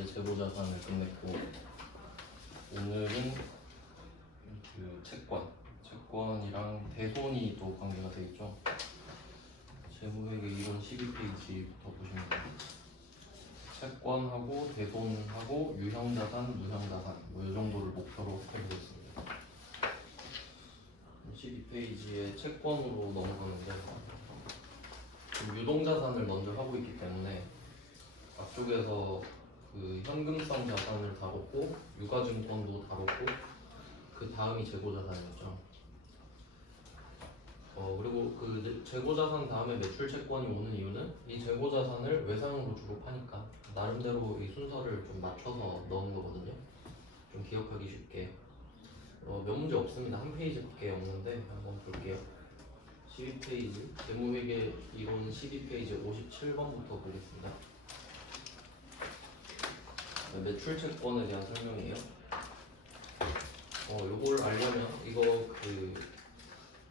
어제 재고자산을 끝냈고 오늘은 그 채권이랑 대손이 또 관계가 되어 있죠. 재무회계 이론 12페이지부터 보시면 돼요. 채권하고 대손하고 유형자산, 무형자산 이 정도를 목표로 해보겠습니다. 12페이지에 채권으로 넘어가는데 유동자산을 먼저 하고 있기 때문에 앞쪽에서 그 현금성 자산을 다뤘고 유가증권도 다뤘고 그 다음이 재고자산이었죠. 그리고 그 재고자산 다음에 매출채권이 오는 이유는 이 재고자산을 외상으로 주로 파니까 나름대로 이 순서를 좀 맞춰서 넣은 거거든요. 좀 기억하기 쉽게. 몇 문제 없습니다. 한 페이지밖에 없는데 한번 볼게요. 12페이지 재무회계 이론 12페이지 57번부터 보겠습니다. 매출채권에 대한 설명이에요. 요걸 알려면 이거 그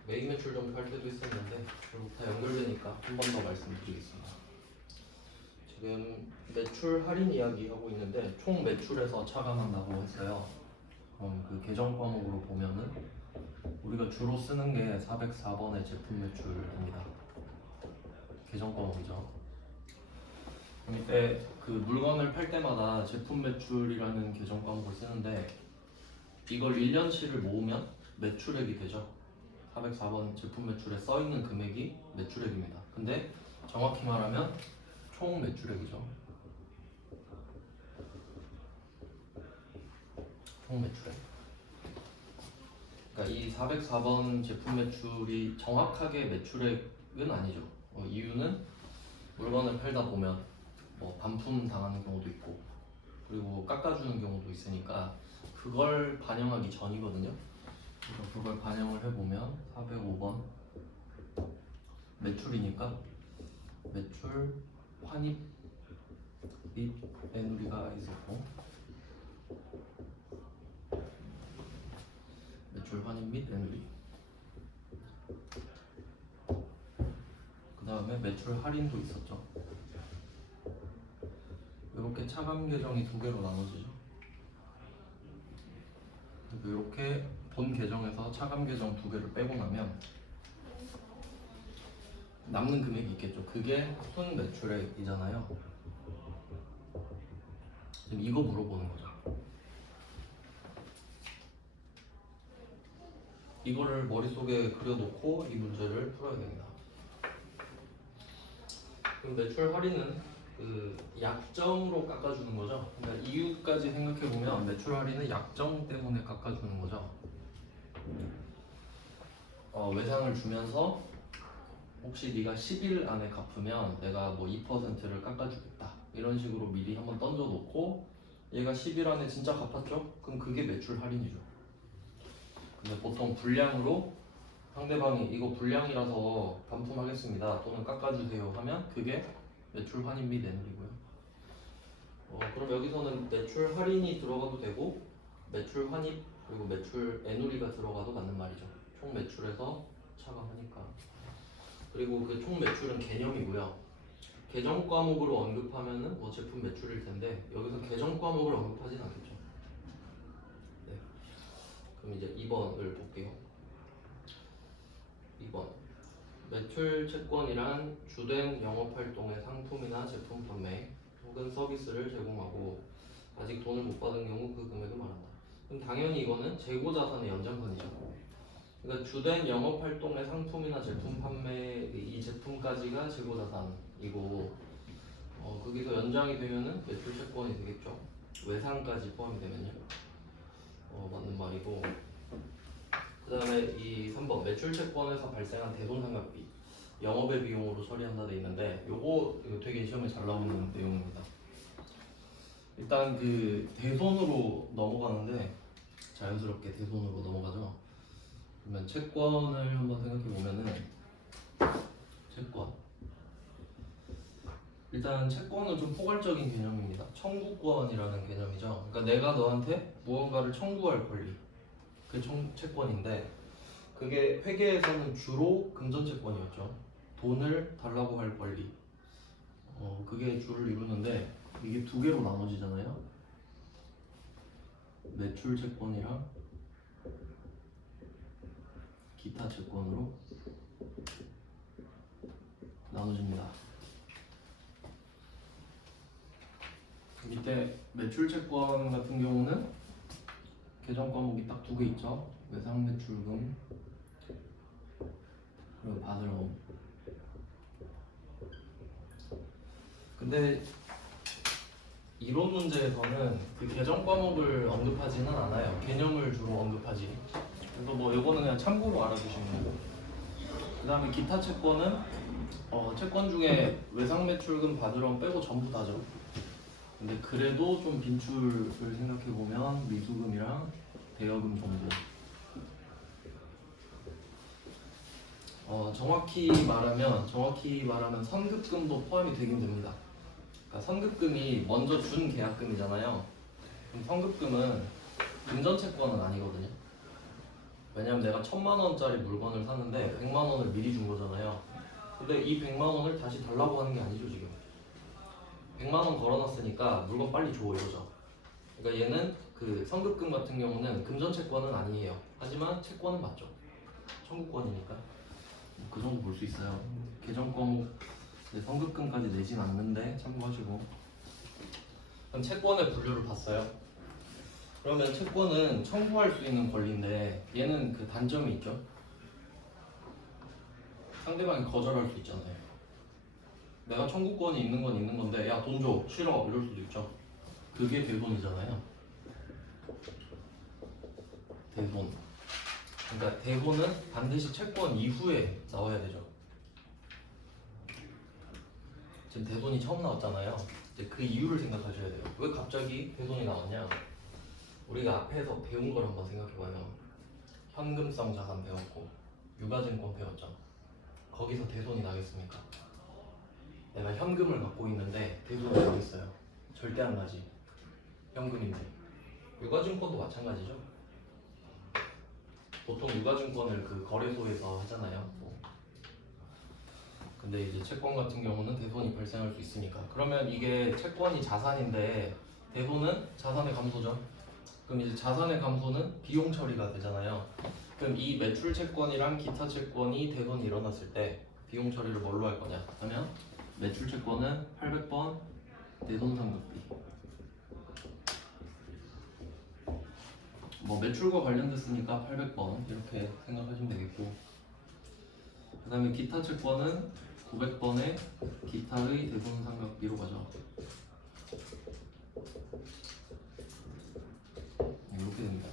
매입 매출 정도 할 때도 있었는데 결국 다 연결되니까 한 번 더 말씀드리겠습니다. 지금 매출 할인 이야기 하고 있는데 총 매출에서 차감한다고 했어요. 그럼 그 계정 과목으로 보면은 우리가 주로 쓰는 게 404번의 제품 매출입니다. 계정 과목이죠. 이때 그 물건을 팔 때마다 제품 매출이라는 계정 과목을 쓰는데 이걸 1년치를 모으면 매출액이 되죠. 404번 제품 매출에 써있는 금액이 매출액입니다. 근데 정확히 말하면 총 매출액이죠. 총 매출액. 그러니까 이 404번 제품 매출이 정확하게 매출액은 아니죠. 이유는 물건을 팔다 보면 뭐 반품 당하는 경우도 있고 그리고 깎아주는 경우도 있으니까 그걸 반영하기 전이거든요. 그래서 그걸 반영을 해보면 405번 매출이니까 매출 환입 및 애누리가 있었고 매출 환입 및 애누리 그 다음에 매출 할인도 있었죠. 이렇게 차감 계정이 두 개로 나눠지죠. 이렇게 본 계정에서 차감 계정 두 개를 빼고 나면 남는 금액이 있겠죠. 그게 순 매출액이잖아요. 지금 이거 물어보는 거죠. 이거를 머릿속에 그려놓고 이 문제를 풀어야 됩니다. 그럼 매출 할인은 그 약정으로 깎아주는 거죠. 그러니까 이유까지 생각해보면 매출 할인은 약정 때문에 깎아주는 거죠. 외상을 주면서 혹시 네가 10일 안에 갚으면 내가 뭐 2%를 깎아주겠다 이런 식으로 미리 한번 던져놓고 얘가 10일 안에 진짜 갚았죠? 그럼 그게 매출 할인이죠. 근데 보통 불량으로 상대방이 이거 불량이라서 반품하겠습니다 또는 깎아주세요 하면 그게 매출 환입 및 애누리고요. 그럼 여기서는 매출 할인이 들어가도 되고 매출 환입 그리고 매출 애누리가 들어가도 맞는 말이죠. 총 매출에서 차감하니까. 그리고 그 총 매출은 개념이고요. 계정 과목으로 언급하면은 뭐 제품 매출일 텐데 여기서 계정 과목을 언급하진 않겠죠. 네. 그럼 이제 2번을 볼게요. 2번 매출 채권이란 주된 영업활동의 상품이나 제품 판매 혹은 서비스를 제공하고 아직 돈을 못 받은 경우 그 금액을 말한다. 그럼 당연히 이거는 재고자산의 연장선이죠. 그러니까 주된 영업활동의 상품이나 제품 판매 이 제품까지가 재고자산이고 거기서 연장이 되면은 매출 채권이 되겠죠. 외상까지 포함이 되면요. 맞는 말이고 그 다음에 이 3번 매출 채권에서 발생한 대손상각비 영업의 비용으로 처리한다 돼 있는데 이거 되게 시험에 잘 나오는 내용입니다. 일단 그 대손으로 넘어가는데 자연스럽게 대손으로 넘어가죠. 그러면 채권을 한번 생각해 보면은 채권 일단 채권은 좀 포괄적인 개념입니다. 청구권이라는 개념이죠. 그러니까 내가 너한테 무언가를 청구할 권리 그게 채권인데 그게 회계에서는 주로 금전채권이었죠. 돈을 달라고 할 권리 그게 주를 이루는데 이게 두 개로 나눠지잖아요. 매출 채권이랑 기타 채권으로 나눠집니다. 밑에 매출 채권 같은 경우는 계정 과목이 딱 두 개 있죠. 외상 매출금 그리고 받으러옴. 근데 이론 문제에서는 그 계정 과목을 언급하지는 않아요. 개념을 주로 언급하지. 그래서 뭐 이거는 그냥 참고로 알아두시면 되고. 그 다음에 기타 채권은 채권 중에 외상 매출금 받으러옴 빼고 전부 다죠. 근데 그래도 좀 빈출을 생각해 보면 미수금이랑 대여금 정도. 정확히 말하면 선급금도 포함이 되긴 됩니다. 그러니까 선급금이 먼저 준 계약금이잖아요. 그럼 선급금은 금전채권은 아니거든요. 왜냐면 내가 1000만원짜리 물건을 사는데 100만원을 미리 준 거잖아요. 근데 이 100만원을 다시 달라고 하는 게 아니죠 지금. 100만원 걸어놨으니까 물건 빨리 줘 이거죠. 그러니까 얘는 그 선급금 같은 경우는 금전채권은 아니에요. 하지만 채권은 맞죠. 청구권이니까. 그 정도 볼 수 있어요. 계정 과목 선급금까지 내진 않는데 참고하시고. 그럼 채권의 분류를 봤어요. 그러면 채권은 청구할 수 있는 권리인데 얘는 그 단점이 있죠. 상대방이 거절할 수 있잖아요. 내가 청구권이 있는 건 있는 건데 야 돈 줘 싫어 이럴 수도 있죠. 그게 대손이잖아요. 대손. 그러니까 대손은 반드시 채권 이후에 나와야 되죠. 지금 대손이 처음 나왔잖아요. 이제 그 이유를 생각하셔야 돼요. 왜 갑자기 대손이 나왔냐? 우리가 앞에서 배운 걸 한번 생각해봐요. 현금성 자산 배웠고 유가증권 배웠죠. 거기서 대손이 나겠습니까? 내가 현금을 갖고 있는데 대손이 나겠어요? 절대 안 나지. 현금인데. 유가증권도 마찬가지죠. 보통 유가증권을 그 거래소에서 하잖아요. 근데 이제 채권 같은 경우는 대손이 발생할 수 있으니까. 그러면 이게 채권이 자산인데 대손은 자산의 감소죠. 그럼 이제 자산의 감소는 비용 처리가 되잖아요. 그럼 이 매출 채권이랑 기타 채권이 대손이 일어났을 때 비용 처리를 뭘로 할 거냐 하면 매출 채권은 800번 대손 상각비. 뭐 매출과 관련됐으니까 800번 이렇게 생각하시면 되겠고, 그 다음에 기타 채권은 900번의 기타의 대손 상각비로 가죠. 이렇게 됩니다.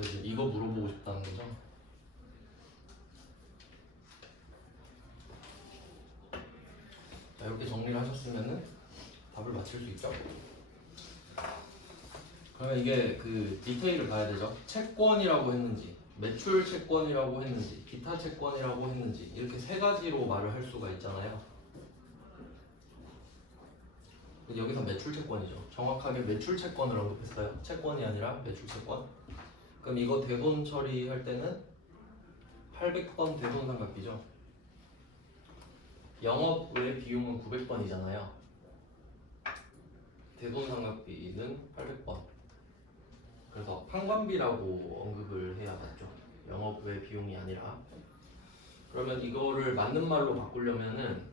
이제 이거 물어보고 싶다는 거죠. 자, 이렇게 정리를 하셨으면은 답을 맞힐 수 있죠. 그러면 이게 그 디테일을 가야 되죠. 채권이라고 했는지, 매출 채권이라고 했는지, 기타 채권이라고 했는지 이렇게 세 가지로 말을 할 수가 있잖아요. 여기서 매출 채권이죠. 정확하게 매출 채권을 언급했어요. 채권이 아니라 매출 채권. 그럼 이거 대손 처리할 때는 800번 대손 상각비죠. 영업 외 비용은 900번이잖아요. 대손 상각비는 800번. 그래서 판관비라고 언급을 해야 맞죠. 영업 외 비용이 아니라. 그러면 이거를 맞는 말로 바꾸려면은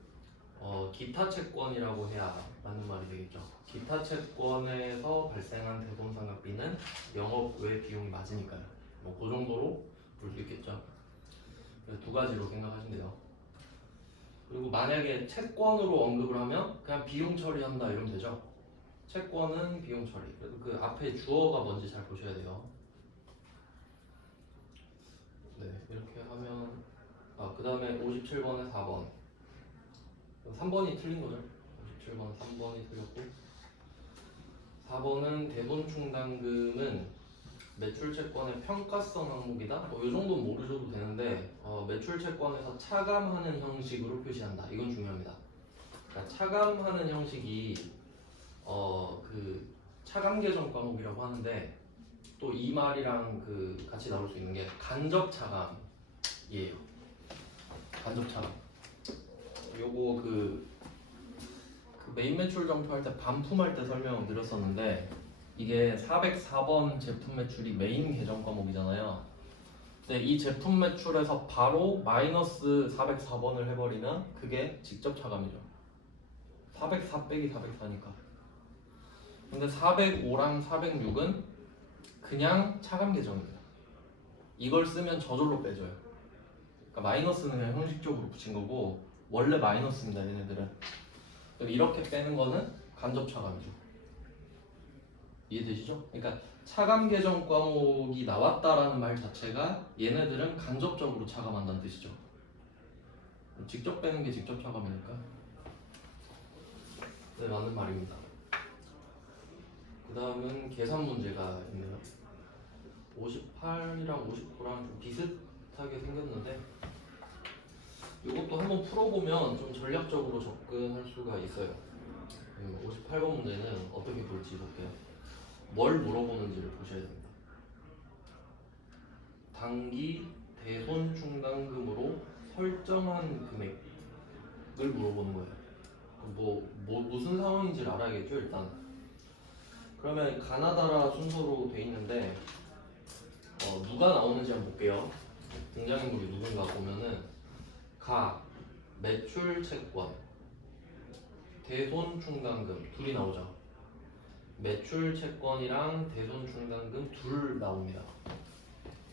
기타 채권이라고 해야 맞는 말이 되겠죠. 기타 채권에서 발생한 대손 상각비는 영업 외 비용이 맞으니까요. 뭐 그 정도로 볼 수 있겠죠. 그래서 두 가지로 생각하시면 돼요. 그리고 만약에 채권으로 언급을 하면 그냥 비용 처리한다 이러면 되죠. 채권은 비용 처리. 그래서 그 앞에 주어가 뭔지 잘 보셔야 돼요. 네, 이렇게 하면 그 다음에 57번에 4번. 3번이 틀린 거죠. 57번 3번이 틀렸고, 4번은 대손 충당금은 매출 채권의 평가성 항목이다. 이 정도는 모르셔도 되는데 매출 채권에서 차감하는 형식으로 표시한다. 이건 중요합니다. 그러니까 차감하는 형식이 그 차감 계정 과목이라고 하는데 또 이 말이랑 그 같이 나올 수 있는 게 간접 차감이에요. 간접 차감. 요거 그 메인 매출 점수할 때 반품할 때 설명을 드렸었는데 이게 404번 제품 매출이 메인 계정 과목이잖아요. 근데 이 제품 매출에서 바로 마이너스 404번을 해버리면 그게 직접 차감이죠. 404 빼기 404니까. 근데 405랑 406은 그냥 차감 계정입니다. 이걸 쓰면 저절로 빼줘요. 그러니까 마이너스는 그냥 형식적으로 붙인 거고 원래 마이너스입니다, 얘네들은. 이렇게 빼는 거는 간접 차감이죠. 이해되시죠? 그러니까 차감 계정 과목이 나왔다라는 말 자체가 얘네들은 간접적으로 차감한다는 뜻이죠. 직접 빼는 게 직접 차감이니까. 네, 맞는 말입니다. 그 다음은 계산 문제가 있네요. 58이랑 59랑 좀 비슷하게 생겼는데 이것도 한번 풀어보면 좀 전략적으로 접근할 수가 있어요. 58번 문제는 어떻게 볼지 볼게요. 뭘 물어보는지를 보셔야 됩니다. 단기 대손 충당금으로 설정한 금액을 물어보는 거예요. 무슨 상황인지를 알아야겠죠, 일단. 그러면 가나다라 순서로 돼 있는데 누가 나오는지 한번 볼게요. 등장인물이 누군가 보면은 매출 채권, 대손 충당금 둘이 나오죠. 매출 채권이랑 대손 충당금 둘 나옵니다.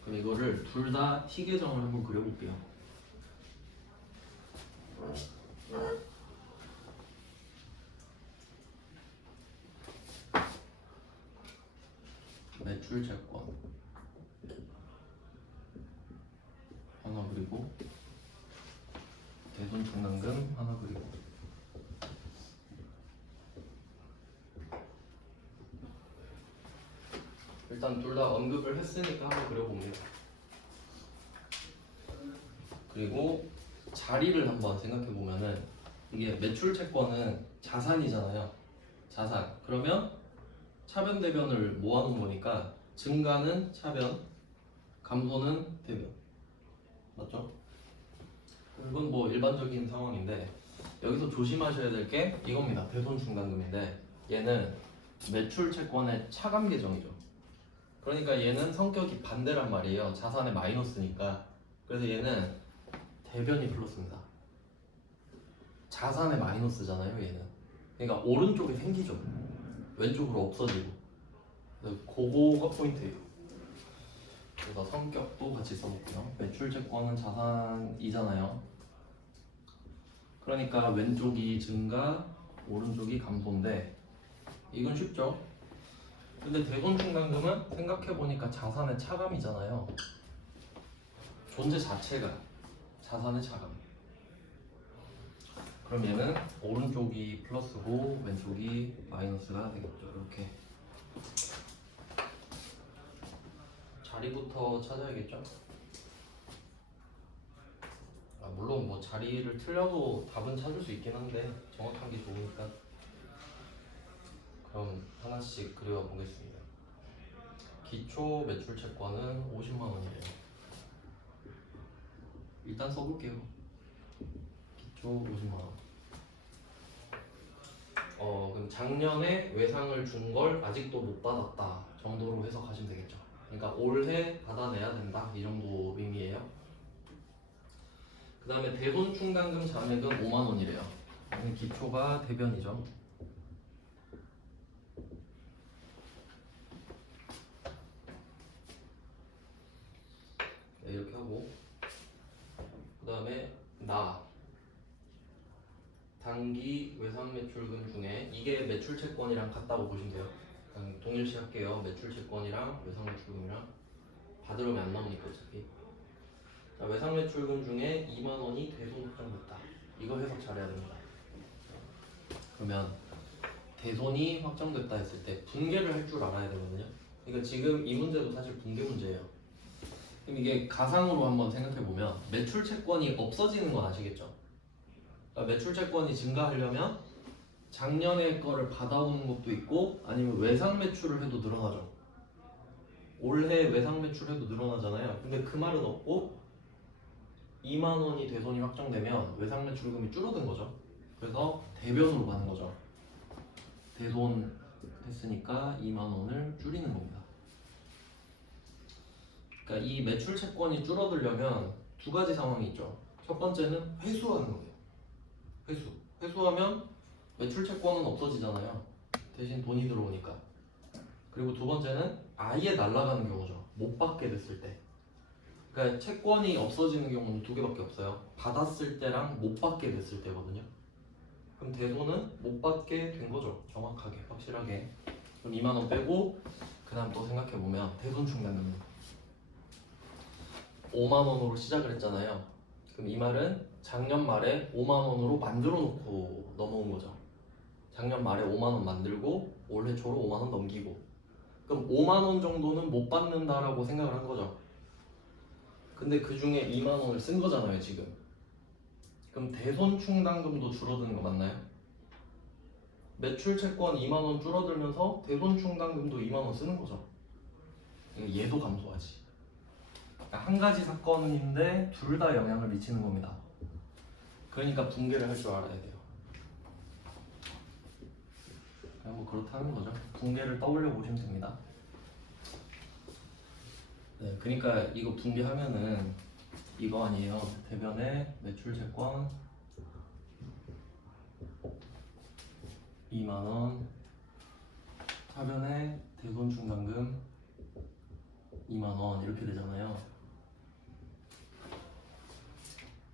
그럼 이거를 둘 다 T 계정을 한번 그려볼게요. 매출 채권 하나 그리고 대손 충당금 하나 그리고 일단 둘 다 언급을 했으니까 한번 그려봅니다. 그리고 자리를 한번 생각해보면은 이게 매출 채권은 자산이잖아요. 자산. 그러면 차변 대변을 모아놓은 거니까 증가는 차변, 감소는 대변. 맞죠? 이건 뭐 일반적인 상황인데 여기서 조심하셔야 될 게 이겁니다. 대손 충당금인데 얘는 매출 채권의 차감 계정이죠. 그러니까 얘는 성격이 반대란 말이에요. 자산의 마이너스니까. 그래서 얘는 대변이 플러스입니다. 자산의 마이너스잖아요, 얘는. 그러니까 오른쪽에 생기죠. 왼쪽으로 없어지고. 그거가 포인트예요. 그래서 성격도 같이 써볼게요. 매출 채권은 자산이잖아요. 그러니까 왼쪽이 증가, 오른쪽이 감소인데 이건 쉽죠? 근데 대손 충당금은 생각해보니까 자산의 차감이잖아요. 존재 자체가 자산의 차감. 그럼 얘는 오른쪽이 플러스고 왼쪽이 마이너스가 되겠죠. 이렇게 자리부터 찾아야겠죠. 물론 뭐 자리를 틀려도 답은 찾을 수 있긴 한데 정확한 게 좋으니까. 그럼 하나씩 그려 보겠습니다. 기초 매출 채권은 50만 원이에요. 일단 써볼게요. 기초 50만 원. 그럼 작년에 외상을 준 걸 아직도 못 받았다 정도로 해석하시면 되겠죠. 그러니까 올해 받아내야 된다 이 정도 의미예요. 그 다음에 대손 충당금 잔액은 5만 원이래요. 기초가 대변이죠. 네, 이렇게 하고 그 다음에 단기 외상 매출금 중에 이게 매출 채권이랑 같다고 보시면 돼요. 동일시 할게요. 매출 채권이랑 외상 매출금이랑 받으려면 안 나오니까 어차피. 자, 외상 매출금 중에 2만 원이 대손 확정됐다. 이거 해석 잘해야 됩니다. 그러면 대손이 확정됐다 했을 때 분개를 할 줄 알아야 되거든요. 그러니까 지금 이 문제도 사실 분개 문제예요. 그럼 이게 가상으로 한번 생각해 보면 매출 채권이 없어지는 건 아시겠죠? 그러니까 매출 채권이 증가하려면 작년에 거를 받아오는 것도 있고 아니면 외상 매출을 해도 늘어나죠. 올해 외상 매출해도 늘어나잖아요. 근데 그 말은 없고 2만 원이 대손이 확정되면 외상 매출금이 줄어든 거죠. 그래서 대변으로 가는 거죠. 대손 했으니까 2만 원을 줄이는 겁니다. 그러니까 이 매출 채권이 줄어들려면 두 가지 상황이 있죠. 첫 번째는 회수하는 거예요. 회수하면 매출 채권은 없어지잖아요. 대신 돈이 들어오니까. 그리고 두 번째는 아예 날아가는 경우죠. 못 받게 됐을 때. 그러니까 채권이 없어지는 경우는 두 개밖에 없어요. 받았을 때랑 못 받게 됐을 때거든요. 그럼 대손은 못 받게 된 거죠. 정확하게, 확실하게. 그럼 2만 원 빼고 그 다음 또 생각해보면 대손 충당금 5만 원으로 시작을 했잖아요. 그럼 이 말은 작년 말에 5만 원으로 만들어 놓고 넘어온 거죠. 작년 말에 5만 원 만들고 올해 초로 5만 원 넘기고, 그럼 5만 원 정도는 못 받는다라고 생각을 한 거죠. 근데 그 중에 2만 원을 쓴 거잖아요, 지금. 그럼 대손 충당금도 줄어드는 거 맞나요? 매출 채권 2만 원 줄어들면서 대손 충당금도 2만 원 쓰는 거죠. 얘도 감소하지. 그러니까 한 가지 사건인데 둘 다 영향을 미치는 겁니다. 그러니까 분개를 할 줄 알아야 돼요. 그냥 뭐 그렇다는 거죠. 분개를 떠올려 보시면 됩니다. 네, 그러니까 이거 분개하면은 이거 아니에요. 대변에 매출 채권 2만 원, 하변에 대손 충당금 2만 원 이렇게 되잖아요.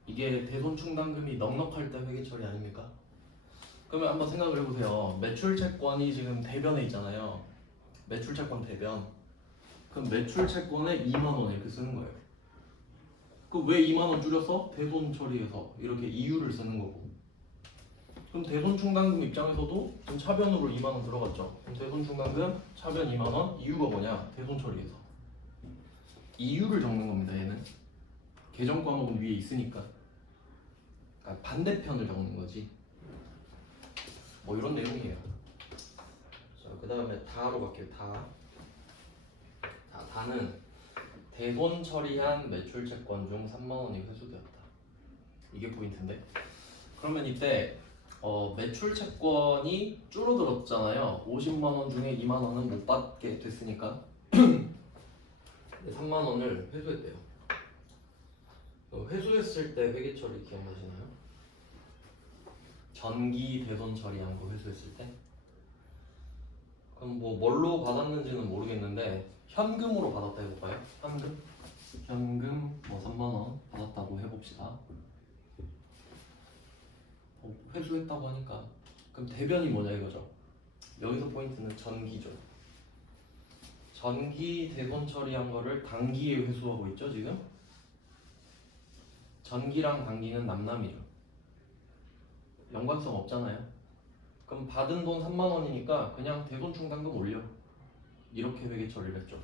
이게 대손 충당금이 넉넉할 때 회계 처리 아닙니까? 그러면 한번 생각을 해보세요. 매출 채권이 지금 대변에 있잖아요. 매출 채권 대변. 그럼 매출 채권에 2만 원 이렇게 쓰는 거예요. 그럼 왜 2만 원 줄여서 대손 처리해서 이렇게 이유를 쓰는 거고. 그럼 대손 충당금 입장에서도 지금 차변으로 2만 원 들어갔죠. 그럼 대손 충당금 차변 2만 원 이유가 뭐냐? 대손 처리해서. 이유를 적는 겁니다. 얘는 계정 과목은 위에 있으니까. 그러니까 반대편을 적는 거지. 뭐 이런 내용이에요. 자, 그 다음에 다로 갈게요. 다. 자, 다는 대손 처리한 매출 채권 중 3만 원이 회수되었다. 이게 포인트인데. 그러면 이때 매출 채권이 줄어들었잖아요. 50만 원 중에 2만 원은 못 받게 됐으니까 3만 원을 회수했대요. 회수했을 때 회계 처리 기억나시나요? 전기 대손 처리한 거 회수했을 때? 그럼 뭐 뭘로 받았는지는 모르겠는데 현금으로 받았다 해볼까요? 현금 뭐 3만 원 받았다고 해봅시다. 회수했다고 하니까 그럼 대변이 뭐냐 이거죠. 여기서 포인트는 전기죠. 전기 대손 처리한 거를 단기에 회수하고 있죠 지금. 전기랑 단기는 남남이죠. 연관성 없잖아요. 그럼 받은 돈 3만 원이니까 그냥 대손 충당금 올려. 이렇게 회계 처리를 했죠.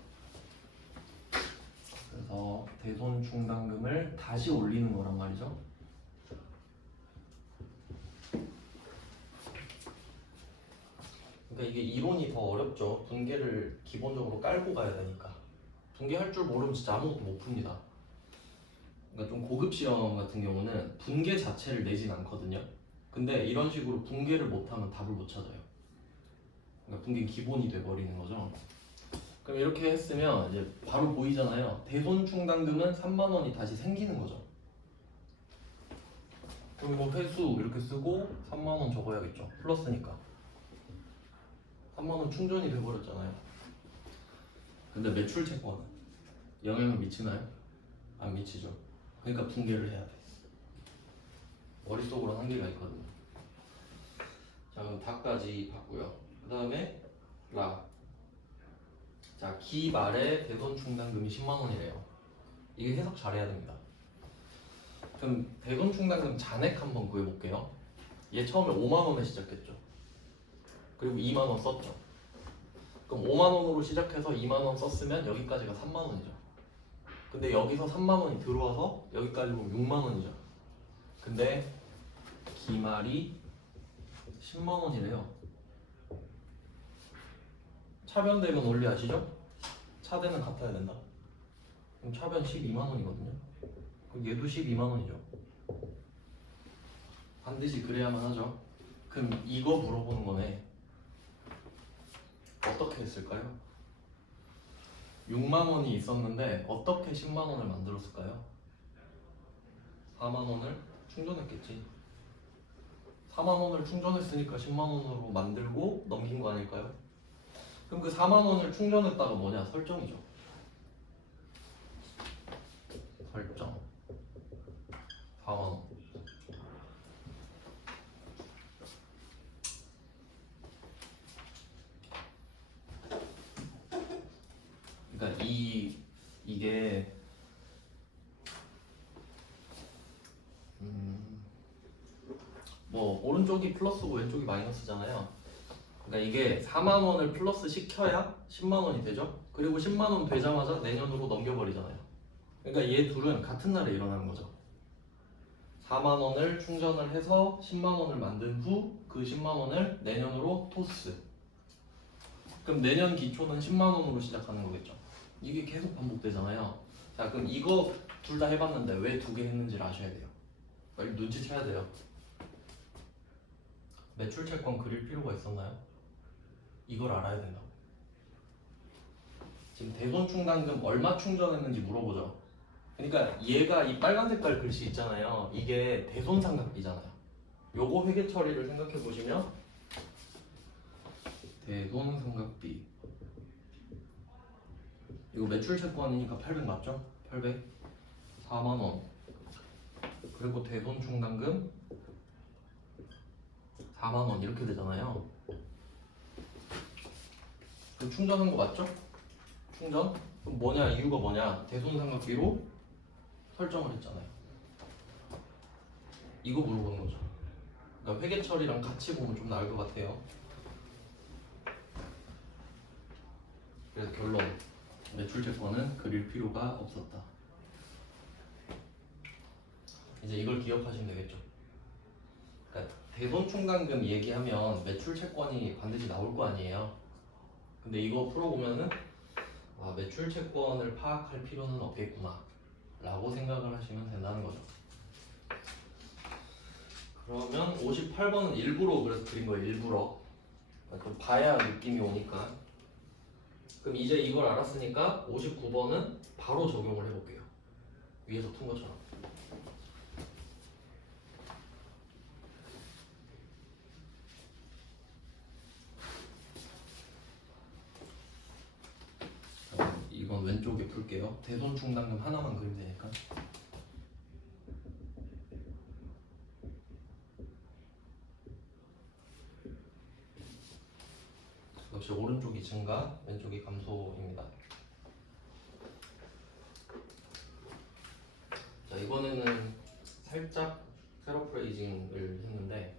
그래서 대손 충당금을 다시 올리는 거란 말이죠. 그러니까 이게 이론이 더 어렵죠. 분계를 기본적으로 깔고 가야 되니까. 분계할 줄 모르면 진짜 아무것도 못 풉니다. 그러니까 좀 고급 시험 같은 경우는 분계 자체를 내진 않거든요. 근데 이런 식으로 분계를 못하면 답을 못 찾아요. 그러니까 분계 기본이 돼버리는 거죠. 그럼 이렇게 했으면 이제 바로 보이잖아요. 대손 충당금은 3만 원이 다시 생기는 거죠. 그럼 이거 회수 이렇게 쓰고 3만 원 적어야겠죠. 플러스니까. 3만 원 충전이 돼버렸잖아요. 근데 매출 채권은 영향을 미치나요? 안 미치죠. 그러니까 분계를 해야 돼. 머릿속으로 한계가 있거든요. 자, 그럼 다까지 봤고요. 그 다음에 라. 자, 기 말에 대손 충당금이 10만 원이래요. 이게 해석 잘해야 됩니다. 그럼 대손 충당금 잔액 한번 구해볼게요. 얘 처음에 5만 원에 시작했죠. 그리고 2만 원 썼죠. 그럼 5만 원으로 시작해서 2만 원 썼으면 여기까지가 3만 원이죠. 근데 여기서 3만 원이 들어와서 여기까지 보면 6만 원이죠. 근데 기말이 10만 원이래요. 차변 대변 원리 아시죠? 차대는 같아야 된다. 그럼 차변 12만 원이거든요. 그럼 얘도 12만 원이죠. 반드시 그래야만 하죠. 그럼 이거 물어보는 거네. 어떻게 했을까요? 6만 원이 있었는데 어떻게 10만 원을 만들었을까요? 4만 원을 충전했겠지. 4만 원을 충전했으니까 10만 원으로 만들고 넘긴 거 아닐까요? 그럼 그 4만 원을 충전했다가 뭐냐? 설정이죠. 설정 4만 원. 그러니까 이게 뭐 오른쪽이 플러스고 왼쪽이 마이너스잖아요. 그러니까 이게 4만 원을 플러스 시켜야 10만 원이 되죠. 그리고 10만 원 되자마자 내년으로 넘겨버리잖아요. 그러니까 얘 둘은 같은 날에 일어나는 거죠. 4만 원을 충전을 해서 10만 원을 만든 후 그 10만 원을 내년으로 토스. 그럼 내년 기초는 10만 원으로 시작하는 거겠죠. 이게 계속 반복되잖아요. 자, 그럼 이거 둘 다 해봤는데 왜 두 개 했는지를 아셔야 돼요. 빨리 눈치채야 돼요. 매출 채권 그릴 필요가 있었나요? 이걸 알아야 된다고. 지금 대손 충당금 얼마 충전했는지 물어보죠. 그러니까 얘가 이 빨간 색깔 글씨 있잖아요. 이게 대손 삼각비잖아요. 요거 회계 처리를 생각해 보시면 대손 삼각비 이거 매출 채권이니까 800 맞죠? 800 4만 원. 그리고 대손 충당금 4만 원 이렇게 되잖아요. 그럼 충전한 거 맞죠? 충전? 그럼 뭐냐? 이유가 뭐냐? 대손 삼각비로 설정을 했잖아요. 이거 물어보는 거죠. 그러니까 회계 처리랑 같이 보면 좀 나을 것 같아요. 그래서 결론 매출 채권은 그릴 필요가 없었다. 이제 이걸 기억하시면 되겠죠. 그러니까 대손 충당금 얘기하면 매출 채권이 반드시 나올 거 아니에요. 근데 이거 풀어보면은 아, 매출 채권을 파악할 필요는 없겠구나 라고 생각을 하시면 된다는 거죠. 그러면 58번은 일부러 그래서 그린 거예요. 일부러 좀 봐야 느낌이 오니까. 그럼 이제 이걸 알았으니까 59번은 바로 적용을 해볼게요. 위에서 푼 것처럼. 이건 왼쪽에 풀게요. 대손 충당금 하나만 그리면 되니까. 역시 오른쪽이 증가, 왼쪽이 감소입니다. 자, 이번에는 살짝 세로 프레이징을 했는데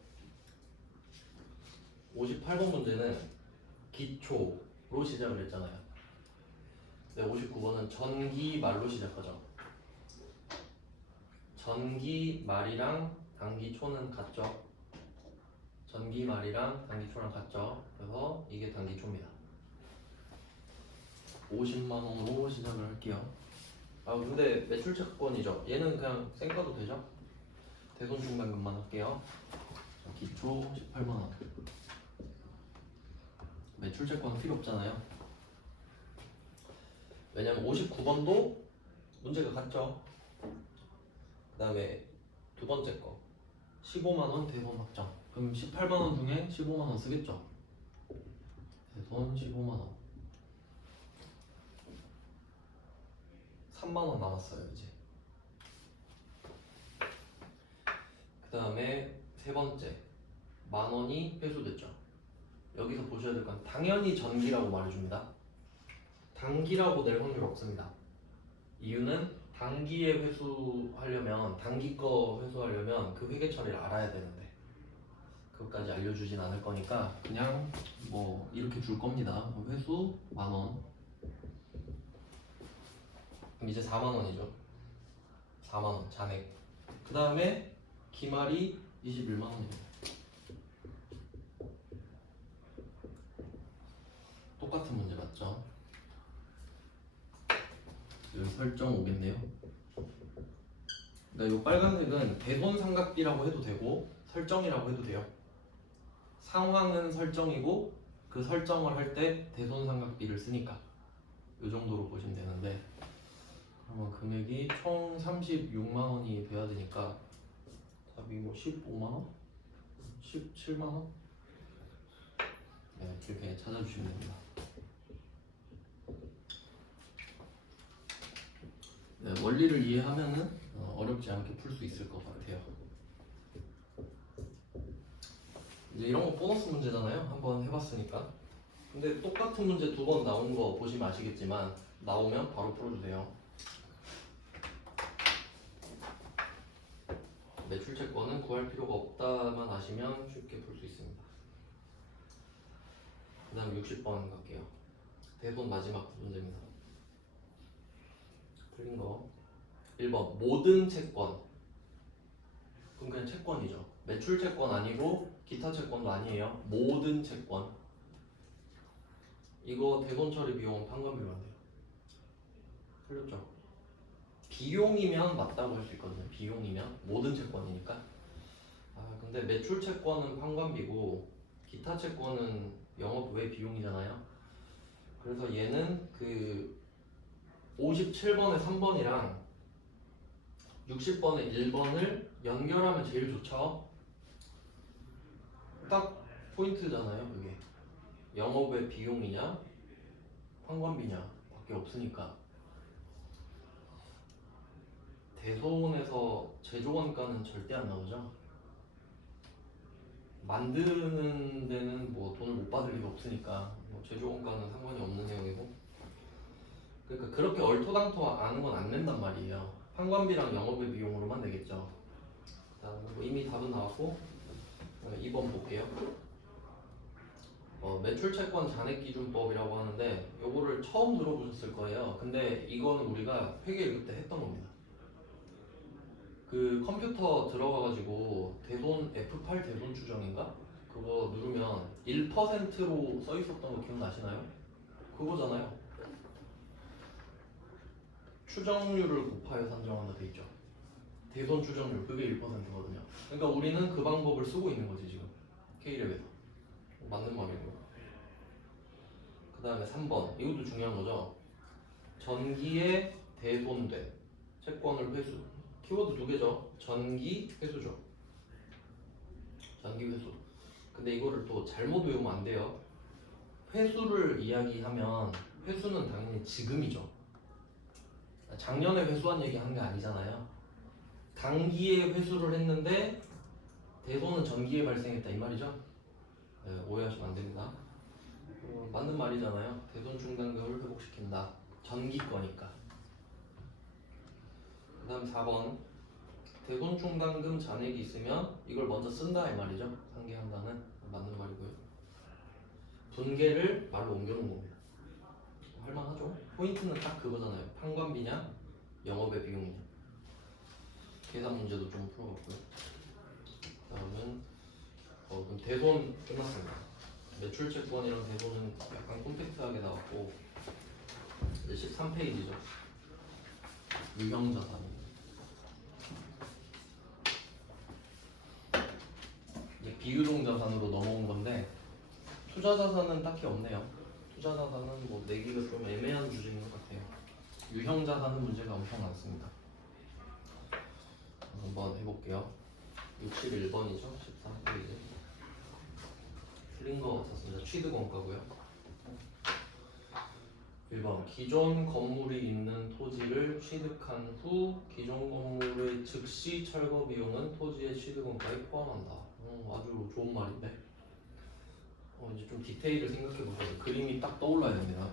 58번 문제는 기초로 시작을 했잖아요. 네, 59번은 전기 말로 시작하죠. 전기 말이랑 단기 초는 같죠. 전기 말이랑 단기 초랑 같죠. 그래서 이게 단기 초입니다. 50만 원으로 시작을 할게요. 아 근데 매출 채권이죠. 얘는 그냥 쌩까도 되죠. 대손 충당금만 할게요. 기초 18만 원. 매출 채권은 필요 없잖아요. 왜냐면 59번도 문제가 같죠. 그 다음에 두 번째 거 15만원 대손 확정. 그럼 18만원 중에 15만원 쓰겠죠. 대손 15만원 3만원 남았어요 이제. 그 다음에 세 번째 만원이 회수됐죠. 여기서 보셔야 될 건 당연히 전기라고 말해줍니다. 단기라고 낼 확률 없습니다. 이유는 단기에 회수하려면 단기 거 회수하려면 그 회계 처리를 알아야 되는데 그것까지 알려주진 않을 거니까 그냥 뭐 이렇게 줄 겁니다. 회수 만원. 그럼 이제 4만원이죠. 4만원 잔액. 그 다음에 기말이 21만원이에요. 똑같은 문제 맞죠? 여기 설정 오겠네요. 그러니까 이 빨간색은 대손상각비라고 해도 되고 설정이라고 해도 돼요. 상황은 설정이고 그 설정을 할 때 대손삼각비를 쓰니까 이 정도로 보시면 되는데, 그러면 금액이 총 36만 원이 돼야 되니까 답이 뭐 15만 원? 17만 원? 네, 이렇게 찾아주시면 됩니다. 네, 원리를 이해하면은 어렵지 않게 풀 수 있을 것 같아요. 이제 이런 거 보너스 문제잖아요. 한번 해봤으니까. 근데 똑같은 문제 두 번 나온 거 보시면 아시겠지만 나오면 바로 풀어주세요. 매출 채권은 구할 필요가 없다만 아시면 쉽게 풀 수 있습니다. 그 다음 60번 갈게요. 대본 마지막 문제입니다. 틀린 거 1번 모든 채권. 그럼 그냥 채권이죠. 매출 채권 아니고 기타 채권도 아니에요. 모든 채권. 이거 대본 처리 비용은 판관비로 한대요. 틀렸죠? 비용이면 맞다고 할 수 있거든요. 비용이면 모든 채권이니까. 아 근데 매출 채권은 판관비고 기타 채권은 영업 외 비용이잖아요. 그래서 얘는 그 57번의 3번이랑 60번의 1번을 연결하면 제일 좋죠. 딱 포인트잖아요. 이게 영업 외 비용이냐 판관비냐 밖에 없으니까. 대손에서 제조원가는 절대 안 나오죠. 만드는 데는 뭐 돈을 못 받을 리가 없으니까 뭐 제조원가는 상관이 없는 내용이고, 그러니까 그렇게 얼토당토 아는 건 안 낸단 말이에요. 판관비랑 영업의 비용으로만 내겠죠. 뭐 이미 답은 나왔고 2번 볼게요. 매출채권 잔액기준법이라고 하는데 요거를 처음 들어보셨을 거예요. 근데 이거는 우리가 회계 읽을 때 했던 겁니다. 그 컴퓨터 들어가가지고 대손 F8 대손 추정인가? 그거 누르면 1%로 써 있었던 거 기억나시나요? 그거잖아요. 추정률을 곱하여 산정한다 돼 있죠. 대손 추정률 그게 1%거든요. 그러니까 우리는 그 방법을 쓰고 있는 거지 지금 K랩에서. 맞는 말이고. 그 다음에 3번 이것도 중요한 거죠. 전기에 대손된 채권을 회수. 키워드 두 개죠. 전기 회수죠. 전기 회수. 근데 이거를 또 잘못 외우면 안 돼요. 회수를 이야기하면 회수는 당연히 지금이죠. 작년에 회수한 얘기 하는 게 아니잖아요. 단기에 회수를 했는데 대손은 전기에 발생했다 이 말이죠. 네, 오해하시면 안 됩니다. 맞는 말이잖아요. 대손 충당금을 회복시킨다. 전기 거니까. 그 다음 4번 대손 충당금 잔액이 있으면 이걸 먼저 쓴다 이 말이죠. 상계한다는 맞는 말이고요. 분계를 말로 옮겨놓은 겁니다. 할만하죠? 포인트는 딱 그거잖아요. 판관비냐 영업의 비용이냐. 계산 문제도 좀 풀어봤고요. 다음은 그럼 대손 끝났습니다. 매출채권이랑 대손은 약간 콤팩트하게 나왔고 이제 13페이지죠. 유형자산. 이제 비유동 자산으로 넘어온 건데 투자 자산은 딱히 없네요. 투자 자산은 뭐 내기가 좀 애매한 주제인 것 같아요. 유형 자산은 문제가 엄청 많습니다. 한번 해볼게요. 61번이죠. 13페이지. 틀린 거 같았습니다. 취득 원가고요. 1번 기존 건물이 있는 토지를 취득한 후 기존 건물의 즉시 철거 비용은 토지의 취득 원가에 포함한다. 아주 좋은 말인데 이제 좀 디테일을 생각해 보세요. 그림이 딱 떠올라야 됩니다.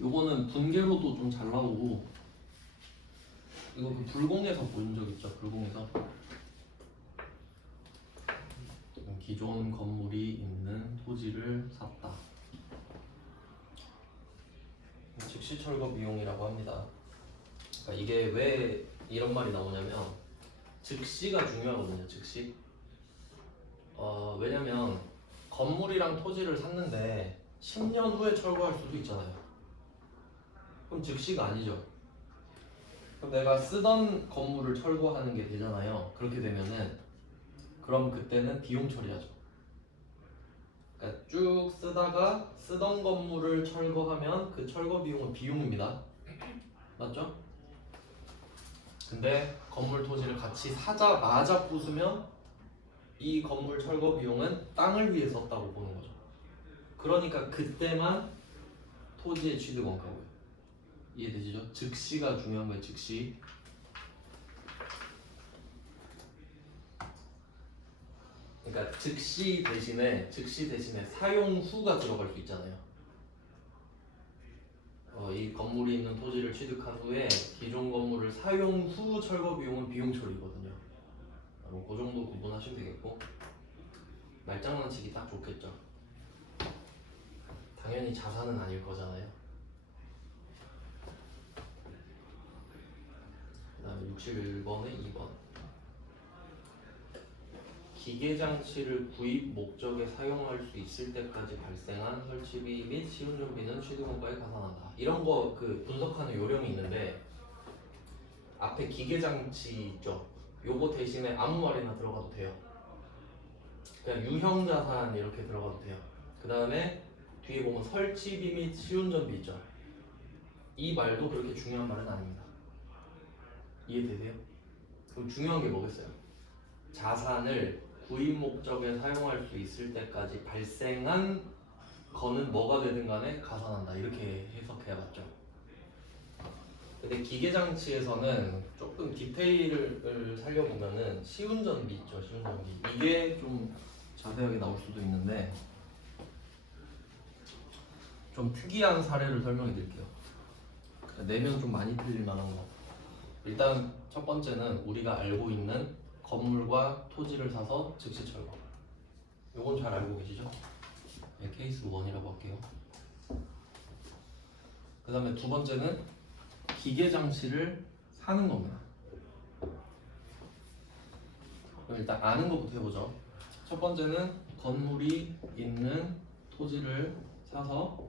요거는 분계로도 좀 잘 나오고 이거 그 불공에서 본 적 있죠? 불공에서 기존 건물이 있는 토지를 샀다. 즉시 철거 비용이라고 합니다. 그러니까 이게 왜 이런 말이 나오냐면 즉시가 중요하거든요. 즉시. 왜냐면 건물이랑 토지를 샀는데 10년 후에 철거할 수도 있잖아요. 그럼 즉시가 아니죠. 그럼 내가 쓰던 건물을 철거하는 게 되잖아요. 그렇게 되면은 그럼 그때는 비용 처리하죠. 그러니까 쭉 쓰다가 쓰던 건물을 철거하면 그 철거 비용은 비용입니다. 맞죠? 근데 건물 토지를 같이 사자마자 부수면 이 건물 철거 비용은 땅을 위해 썼다고 보는 거죠. 그러니까 그때만 토지의 취득 원가고요. 이해되시죠? 즉시가 중요한 거예요. 즉시. 그러니까 즉시 대신에 사용 후가 들어갈 수 있잖아요. 이 건물이 있는 토지를 취득한 후에 기존 건물을 사용 후 철거 비용은 비용 처리거든요. 그 정도 구분하시면 되겠고, 말장난치기 딱 좋겠죠. 당연히 자산은 아닐 거잖아요. 그 다음에 61번에 2번. 기계장치를 구입 목적에 사용할 수 있을 때까지 발생한 설치비 및 시운전비는 취득원가에 가산한다. 이런 거 그 분석하는 요령이 있는데, 앞에 기계장치 있죠? 요거 대신에 아무 말이나 들어가도 돼요. 그냥 유형자산 이렇게 들어가도 돼요. 그 다음에 뒤에 보면 설치비 및 시운전비 있죠? 이 말도 그렇게 중요한 말은 아닙니다. 이해되세요? 그럼 중요한 게 뭐겠어요? 자산을 구입 목적에 사용할 수 있을 때까지 발생한 거는 뭐가 되든 간에 가산한다. 이렇게 해석해야 맞죠? 근데 기계장치에서는 조금 디테일을 살려보면은 시운전비 있죠. 시운전비. 이게 좀 자세하게 나올 수도 있는데 좀 특이한 사례를 설명해 드릴게요. 내면 좀 많이 틀릴 만한 거. 일단 첫 번째는 우리가 알고 있는 건물과 토지를 사서 즉시 철거. 요건 잘 알고 계시죠? 네, 케이스 1이라고 할게요. 그 다음에 두 번째는 기계장치를 사는 겁니다. 그럼 일단 아는 것부터 해보죠. 첫 번째는 건물이 있는 토지를 사서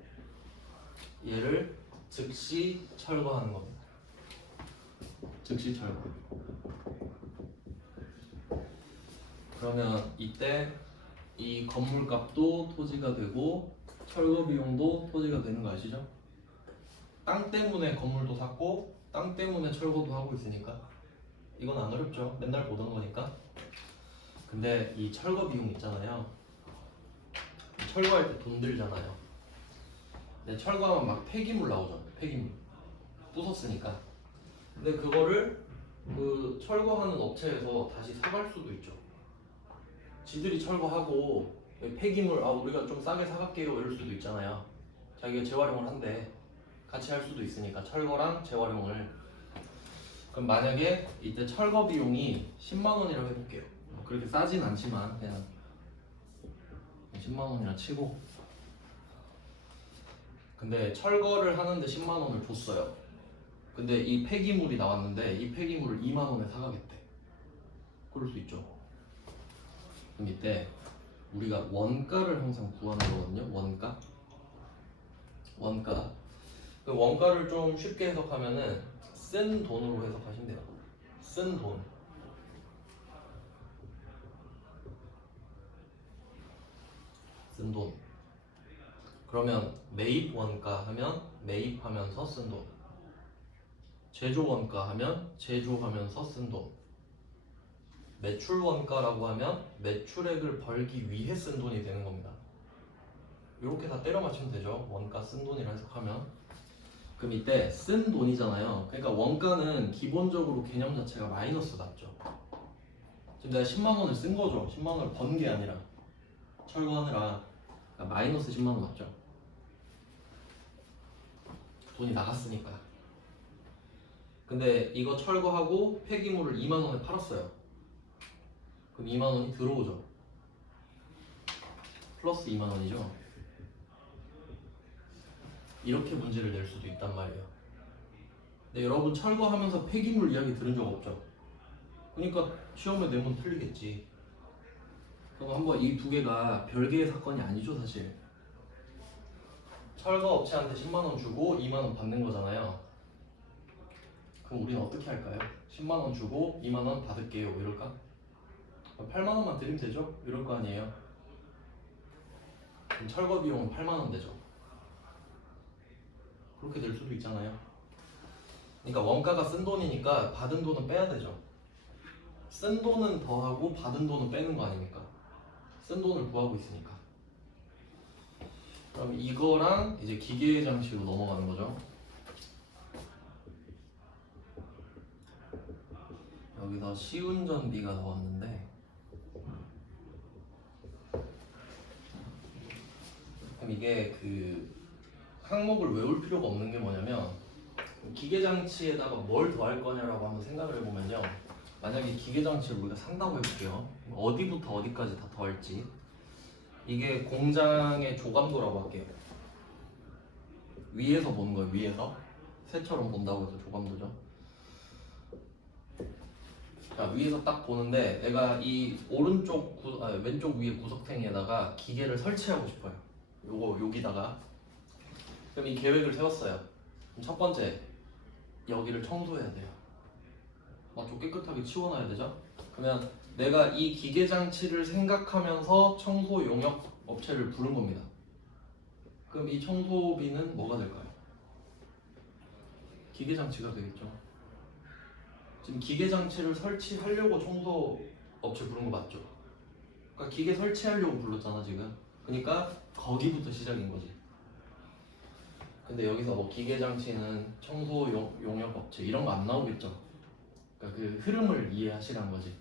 얘를 즉시 철거하는 겁니다. 즉시 철거. 그러면 이때 이 건물값도 토지가 되고 철거 비용도 토지가 되는 거 아시죠? 땅 때문에 건물도 샀고 땅 때문에 철거도 하고 있으니까 이건 안 어렵죠. 맨날 보던 거니까. 근데 이 철거 비용 있잖아요. 철거할 때 돈 들잖아요. 근데 철거하면 막 폐기물 나오죠. 폐기물. 부쉈으니까. 근데 그거를 그 철거하는 업체에서 다시 사갈 수도 있죠. 지들이 철거하고 폐기물 우리가 좀 싸게 사갈게요 이럴 수도 있잖아요. 자기가 재활용을 한대. 같이 할 수도 있으니까 철거랑 재활용을. 그럼 만약에 이때 철거 비용이 10만 원이라고 해볼게요. 그렇게 싸진 않지만 그냥 10만 원이라 치고. 근데 철거를 하는데 10만 원을 줬어요. 근데 이 폐기물이 나왔는데 이 폐기물을 2만 원에 사가겠대. 그럴 수 있죠. 그럼 이때 우리가 원가를 항상 구하는 거거든요. 원가. 그 원가를 좀 쉽게 해석하면은 쓴 돈으로 해석하시면 돼요. 쓴 돈. 쓴 돈. 그러면 매입 원가 하면 매입하면서 쓴 돈. 제조 원가 하면 제조하면서 쓴 돈. 매출 원가라고 하면 매출액을 벌기 위해 쓴 돈이 되는 겁니다. 이렇게 다 때려 맞추면 되죠. 원가 쓴 돈이라 해석하면. 그럼 이때 쓴 돈이잖아요. 그러니까 원가는 기본적으로 개념 자체가 마이너스 맞죠. 지금 내가 10만 원을 쓴 거죠. 10만 원을 번 게 아니라 철거하느라. 그러니까 마이너스 10만 원 맞죠. 돈이 나갔으니까. 근데 이거 철거하고 폐기물을 2만 원에 팔았어요. 그럼 2만 원이 들어오죠. 플러스 2만 원이죠. 이렇게 문제를 낼 수도 있단 말이에요. 근데 여러분 철거하면서 폐기물 이야기 들은 적 없죠? 그러니까 시험에 내면 틀리겠지. 그럼 한번 이 두 개가 별개의 사건이 아니죠 사실. 철거 업체한테 10만 원 주고 2만 원 받는 거잖아요. 그럼 우리는 어떻게 할까요? 10만원 주고 2만원 받을게요 이럴까? 8만원만 드리면 되죠? 이럴 거 아니에요. 그럼 철거 비용은 8만원 되죠. 그렇게 될 수도 있잖아요. 그러니까 원가가 쓴 돈이니까 받은 돈은 빼야 되죠. 쓴 돈은 더하고 받은 돈은 빼는 거 아닙니까? 쓴 돈을 구하고 있으니까. 그럼 이거랑 이제 기계 장치로 넘어가는 거죠. 여기서 시운전비가 나왔는데, 그럼 이게 그 항목을 외울 필요가 없는 게 뭐냐면, 기계 장치에다가 뭘 더할 거냐라고 한번 생각을 해보면요. 만약에 기계 장치를 우리가 산다고 해볼게요. 어디부터 어디까지 다 더할지. 이게 공장의 조감도라고 할게요. 위에서 보는 거예요. 위에서 새처럼 본다고 해서 조감도죠. 자, 위에서 딱 보는데 내가 이 오른쪽 왼쪽 위에 구석탱이에다가 기계를 설치하고 싶어요. 요거 여기다가. 그럼 이 계획을 세웠어요. 그럼 첫 번째 여기를 청소해야 돼요. 좀 깨끗하게 치워놔야 되죠. 그러면 내가 이 기계 장치를 생각하면서 청소 용역 업체를 부른 겁니다. 그럼 이 청소비는 뭐가 될까요? 기계 장치가 되겠죠. 지금 기계 장치를 설치하려고 청소 업체 부른 거 맞죠? 그러니까 기계 설치하려고 불렀잖아 지금. 그러니까 거기부터 시작인 거지. 근데 여기서 뭐 기계 장치는 청소 용역 업체 이런 거 안 나오겠죠. 그러니까 그 흐름을 이해하시라는 거지.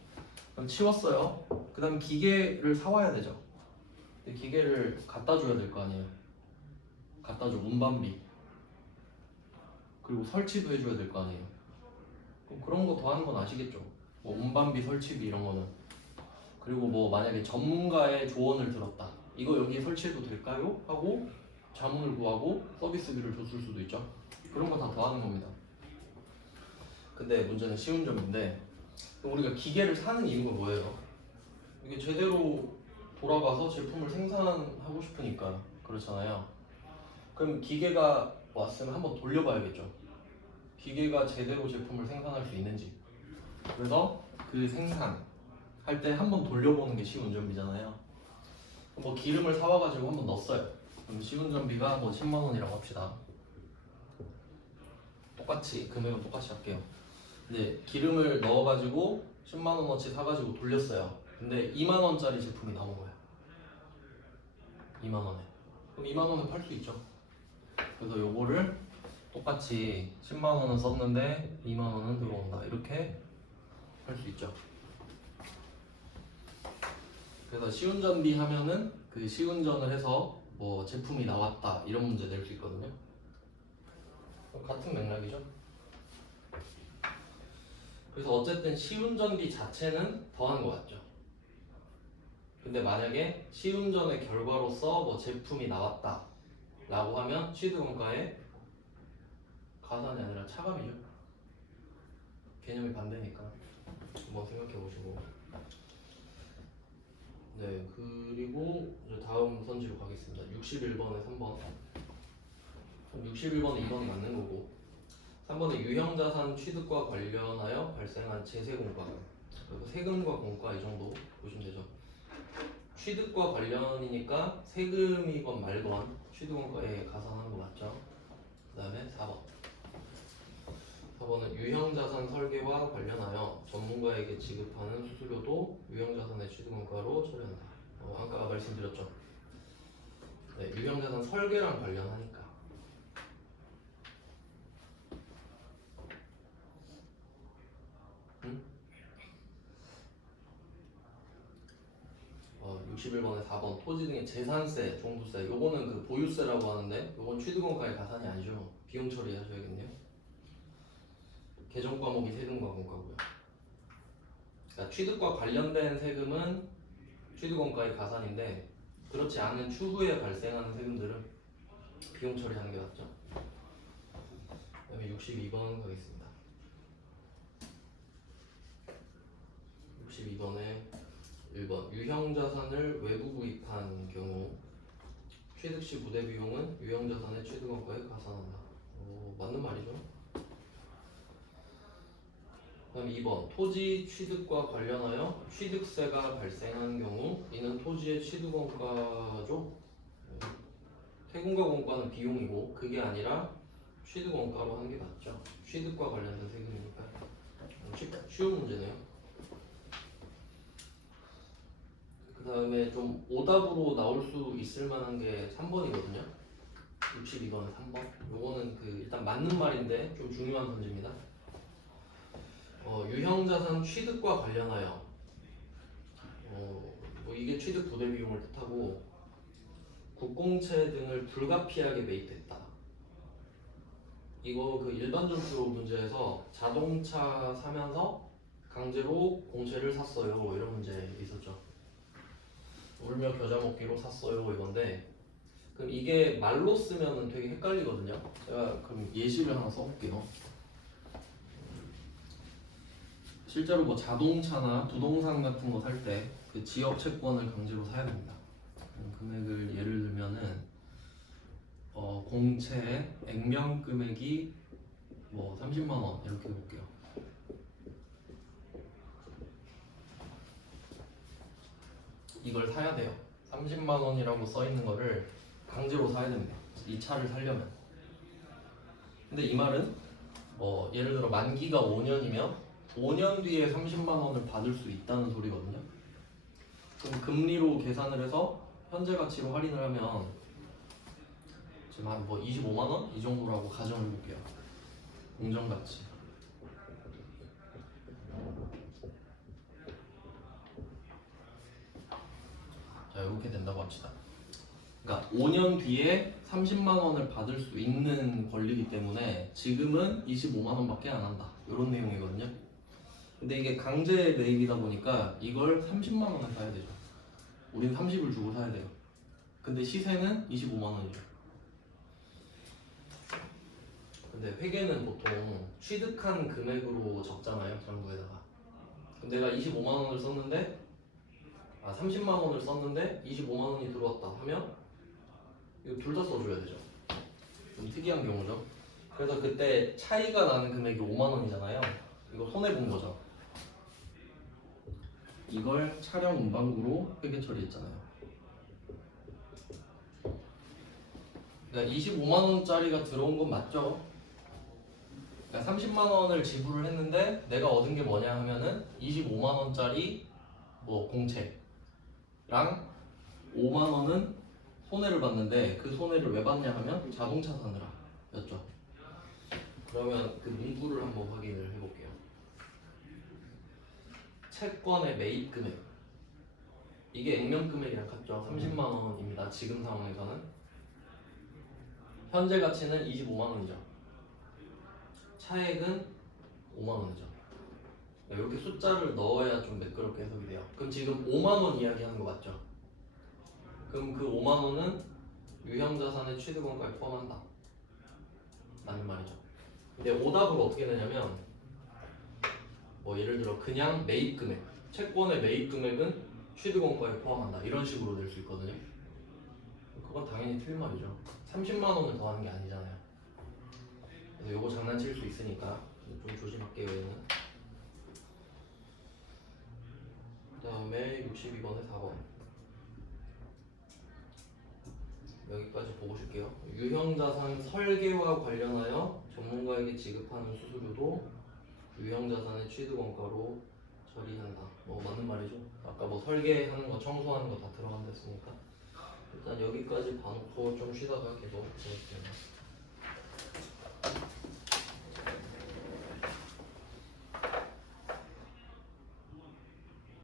그럼 치웠어요. 그 다음 기계를 사와야 되죠. 근데 기계를 갖다 줘야 될 거 아니에요. 갖다 줘. 운반비. 그리고 설치도 해줘야 될 거 아니에요. 그럼 그런 거 더하는 건 아시겠죠? 뭐 운반비, 설치비 이런 거는. 그리고 뭐 만약에 전문가의 조언을 들었다. 이거 여기 설치해도 될까요? 하고 자문을 구하고 서비스비를 줬을 수도 있죠. 그런 거 다 더하는 겁니다. 근데 문제는 쉬운 점인데 우리가 기계를 사는 이유가 뭐예요? 이게 제대로 돌아가서 제품을 생산하고 싶으니까 그렇잖아요. 그럼 기계가 왔으면 한번 돌려봐야겠죠. 기계가 제대로 제품을 생산할 수 있는지. 그래서 그 생산 할 때 한번 돌려보는 게 시운전비잖아요. 뭐 기름을 사와가지고 한번 넣었어요. 그럼 시운전비가 뭐 10만 원이라고 합시다. 똑같이 금액은 똑같이 할게요. 근데 기름을 넣어가지고 10만 원어치 사가지고 돌렸어요. 근데 2만 원짜리 제품이 나온 거야. 2만 원에. 그럼 2만 원에 팔 수 있죠. 그래서 요거를 똑같이 10만 원은 썼는데 2만 원은 들어온다. 이렇게 할 수 있죠. 그래서 시운전비 하면은 그 시운전을 해서 뭐 제품이 나왔다 이런 문제 낼 수 있거든요. 같은 맥락이죠. 그래서 어쨌든 시운전비 자체는 더한 것 같죠. 근데 만약에 시운전의 결과로서 뭐 제품이 나왔다 라고 하면 취득원가의 가산이 아니라 차감이죠. 개념이 반대니까 한번 생각해 보시고. 네, 그리고 이제 다음 선지로 가겠습니다. 61번에 3번. 61번은 2번이 맞는 거고, 3번은 유형자산 취득과 관련하여 발생한 제세공과, 그리고 세금과 공과 이 정도 보시면 되죠. 취득과 관련이니까 세금이건 말건 취득원가에 가산하는 거 맞죠? 그 다음에 4번. 4번은 유형자산 설계와 관련하여 전문가에게 지급하는 수수료도 유형자산의 취득원가로 처리한다. 아까 말씀드렸죠. 네, 유형자산 설계랑 관련하니까. 응? 61번에 4번 토지 등의 재산세, 종부세. 요거는 그 보유세라고 하는데 요건 취득원가의 가산이 아니죠. 비용 처리하셔야겠네요. 개정 과목이 세금과 공과고요. 그러니까 취득과 관련된 세금은 취득원가의 가산인데 그렇지 않은 추후에 발생하는 세금들은 비용 처리하는 게 맞죠. 그다음에 62번 가겠습니다. 62번에 1번 유형자산을 외부 구입한 경우 취득 시 부대 비용은 유형자산의 취득원가에 가산한다. 맞는 말이죠. 그다음 2번 토지 취득과 관련하여 취득세가 발생한 경우 이는 토지의 취득원가죠. 세금과 공과는 비용이고 그게 아니라 취득원가로 하는 게 맞죠. 취득과 관련된 세금이니까 쉬운 문제네요. 그 다음에 좀 오답으로 나올 수 있을 만한 게 3번이거든요. 62번은 3번. 요거는 그 일단 맞는 말인데 좀 중요한 문제입니다. 유형자산 취득과 관련하여 뭐 이게 취득 부대 비용을 뜻하고 국공채 등을 불가피하게 매입했다. 이거 그 일반 전투 문제에서 자동차 사면서 강제로 공채를 샀어요 이런 문제 있었죠. 울며 겨자 먹기로 샀어요 이건데 그럼 이게 말로 쓰면은 되게 헷갈리거든요. 제가 그럼 예시를 하나 써볼게요. 실제로 뭐 자동차나 부동산 같은 거 살 때 그 지역 채권을 강제로 사야 됩니다. 금액을 예를 들면은 공채 액면 금액이 뭐 30만 원 이렇게 해볼게요. 이걸 사야 돼요. 30만 원이라고 써 있는 거를 강제로 사야 됩니다. 이 차를 살려면. 근데 이 말은 뭐 예를 들어 만기가 5년이면 5년 뒤에 30만 원을 받을 수 있다는 소리거든요. 그럼 금리로 계산을 해서 현재 가치로 할인을 하면 지금 한 뭐 25만 원 이 정도라고 가정해 볼게요. 공정 가치. 자 이렇게 된다고 합시다. 그러니까 5년 뒤에 30만 원을 받을 수 있는 권리이기 때문에 지금은 25만 원밖에 안 한다. 이런 내용이거든요. 근데 이게 강제 매입이다 보니까 이걸 30만 원에 사야 되죠. 우린 30을 주고 사야 돼요. 근데 시세는 25만 원이죠. 근데 회계는 보통 취득한 금액으로 적잖아요, 장부에다가. 그럼 내가 25만 원을 썼는데 30만 원을 썼는데 25만 원이 들어왔다 하면 이거 둘 다 써줘야 되죠. 좀 특이한 경우죠. 그래서 그때 차이가 나는 금액이 5만 원이잖아요. 이거 손해본 거죠. 이걸 차량 운반구로 회계 처리했잖아요. 그러니까 25만 원짜리가 들어온 건 맞죠? 그러니까 30만 원을 지불을 했는데 내가 얻은 게 뭐냐 하면은 25만 원짜리 뭐 공채랑 5만 원은 손해를 봤는데 그 손해를 왜 봤냐 하면 자동차 사느라 였죠. 그러면 그 문구를 한번 확인을 해볼게요. 채권의 매입 금액 이게 액면 금액이랑 같죠. 30만 원입니다. 지금 상황에서는 현재 가치는 25만 원이죠. 차액은 5만 원이죠. 이렇게 숫자를 넣어야 좀 매끄럽게 해석이 돼요. 그럼 지금 5만 원 이야기하는 거 맞죠? 그럼 그 5만 원은 유형자산의 취득원가에 포함한다. 맞는 말이죠. 근데 오답을 어떻게 내냐면 뭐 예를 들어 그냥 매입 금액, 채권의 매입 금액은 취득원가에 포함한다. 이런 식으로 낼 수 있거든요. 그건 당연히 틀린 말이죠. 30만 원을 더하는 게 아니잖아요. 그래서 요거 장난칠 수 있으니까 좀 조심할게요. 얘는. 그 다음에 62번에 4번 여기까지 보고 쉴게요. 유형자산 설계와 관련하여 전문가에게 지급하는 수수료도 유형자산의 취득원가로 처리한다. 뭐 맞는 말이죠. 아까 뭐 설계하는 거, 청소하는 거 다 들어간다 했으니까 일단 여기까지 봐놓고 좀 쉬다가 계속 볼게요.